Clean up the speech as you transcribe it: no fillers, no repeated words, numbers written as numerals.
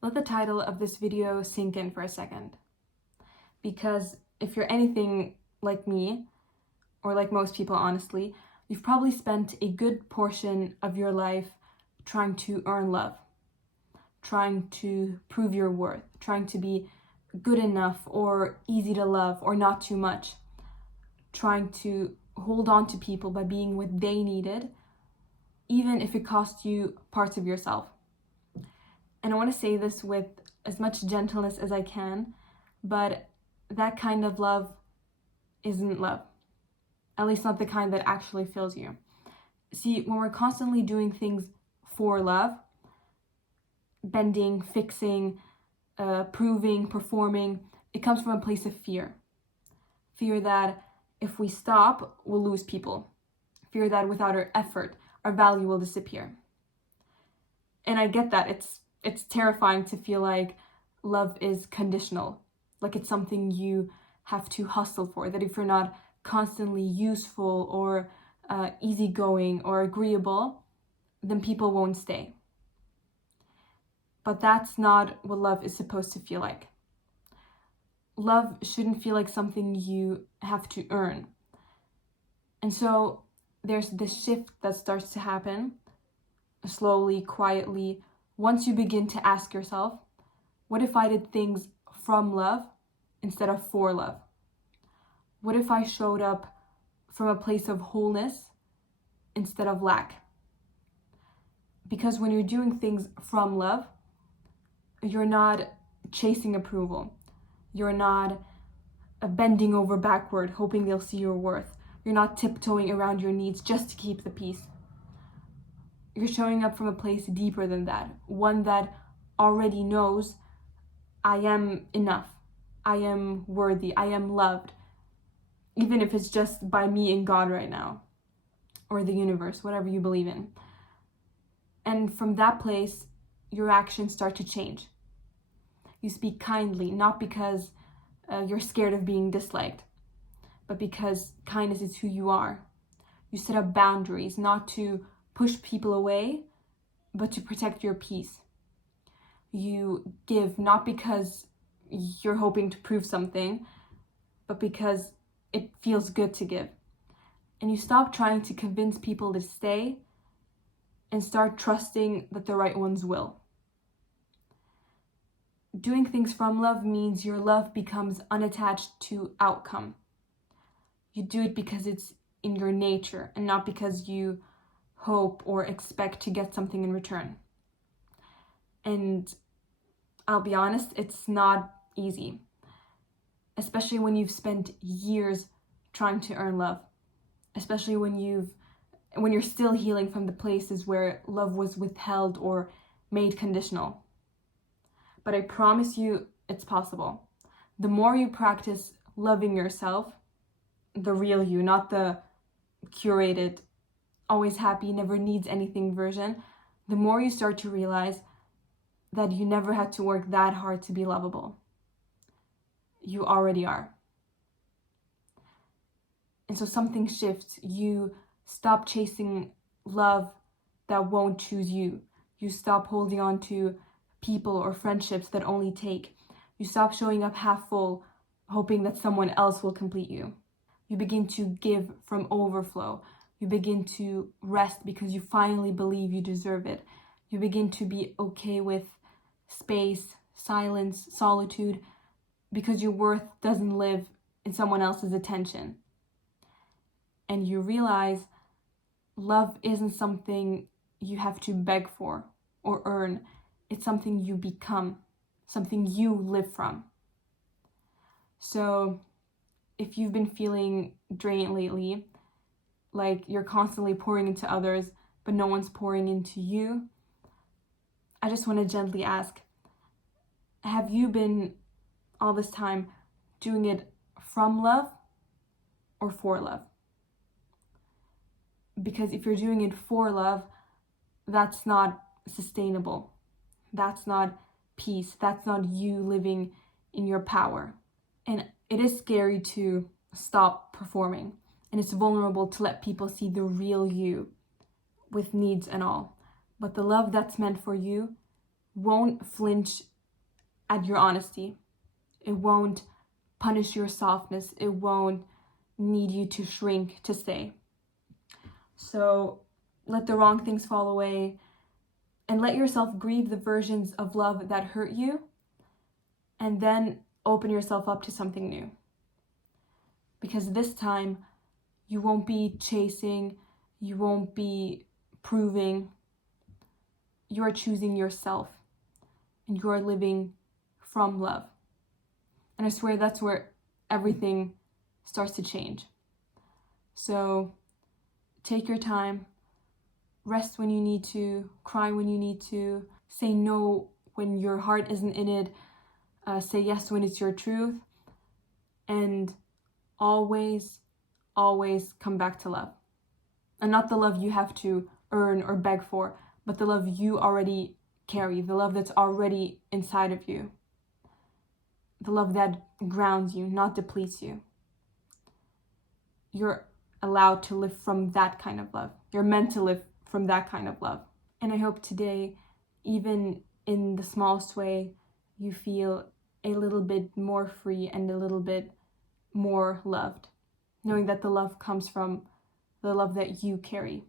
Let the title of this video sink in for a second. Because if you're anything like me, or like most people honestly, you've probably spent a good portion of your life trying to earn love, trying to prove your worth, trying to be good enough or easy to love or not too much, trying to hold on to people by being what they needed, even if it cost you parts of yourself. And I want to say this with as much gentleness as I can, but that kind of love isn't love. At least not the kind that actually fills you. See, when we're constantly doing things for love, bending, fixing, proving, performing, it comes from a place of fear. Fear that if we stop, we'll lose people. Fear that without our effort, our value will disappear. And I get that. It's terrifying to feel like love is conditional, like it's something you have to hustle for, that if you're not constantly useful or easygoing or agreeable, then people won't stay. But that's not what love is supposed to feel like. Love shouldn't feel like something you have to earn. And so there's this shift that starts to happen slowly, quietly, once you begin to ask yourself, what if I did things from love instead of for love? What if I showed up from a place of wholeness instead of lack? Because when you're doing things from love, you're not chasing approval. You're not bending over backward, hoping they'll see your worth. You're not tiptoeing around your needs just to keep the peace. You're showing up from a place deeper than that, one that already knows I am enough, I am worthy, I am loved, even if it's just by me and God right now, or the universe, whatever you believe in. And from that place, your actions start to change. You speak kindly, not because you're scared of being disliked, but because kindness is who you are. You set up boundaries, not to push people away, but to protect your peace. You give not because you're hoping to prove something, but because it feels good to give. And you stop trying to convince people to stay and start trusting that the right ones will. Doing things from love means your love becomes unattached to outcome. You do it because it's in your nature and not because you hope or expect to get something in return. And I'll be honest, it's not easy, especially when you've spent years trying to earn love, especially when you're still healing from the places where love was withheld or made conditional. But I promise you, it's possible. The more you practice loving yourself, the real you, not the curated, always happy, never needs anything version, the more you start to realize that you never had to work that hard to be lovable. You already are. And so something shifts. You stop chasing love that won't choose you. You stop holding on to people or friendships that only take. You stop showing up half full, hoping that someone else will complete you. You begin to give from overflow. You begin to rest because you finally believe you deserve it. You begin to be okay with space, silence, solitude, because your worth doesn't live in someone else's attention. And you realize love isn't something you have to beg for or earn. It's something you become, something you live from. So if you've been feeling drained lately, like you're constantly pouring into others, but no one's pouring into you, I just want to gently ask, have you been all this time doing it from love or for love? Because if you're doing it for love, that's not sustainable. That's not peace. That's not you living in your power. And it is scary to stop performing. And it's vulnerable to let people see the real you with needs and all. But the love that's meant for you won't flinch at your honesty. It won't punish your softness. It won't need you to shrink to stay. So let the wrong things fall away and let yourself grieve the versions of love that hurt you, and then open yourself up to something new. Because this time, you won't be chasing, you won't be proving. You are choosing yourself, and you are living from love. And I swear that's where everything starts to change. So take your time, rest when you need to, cry when you need to, say no when your heart isn't in it, say yes when it's your truth, and always, always come back to love. And not the love you have to earn or beg for, but the love you already carry, the love that's already inside of you. The love that grounds you, not depletes you. You're allowed to live from that kind of love. You're meant to live from that kind of love. And I hope today, even in the smallest way, you feel a little bit more free and a little bit more loved, knowing that the love comes from the love that you carry.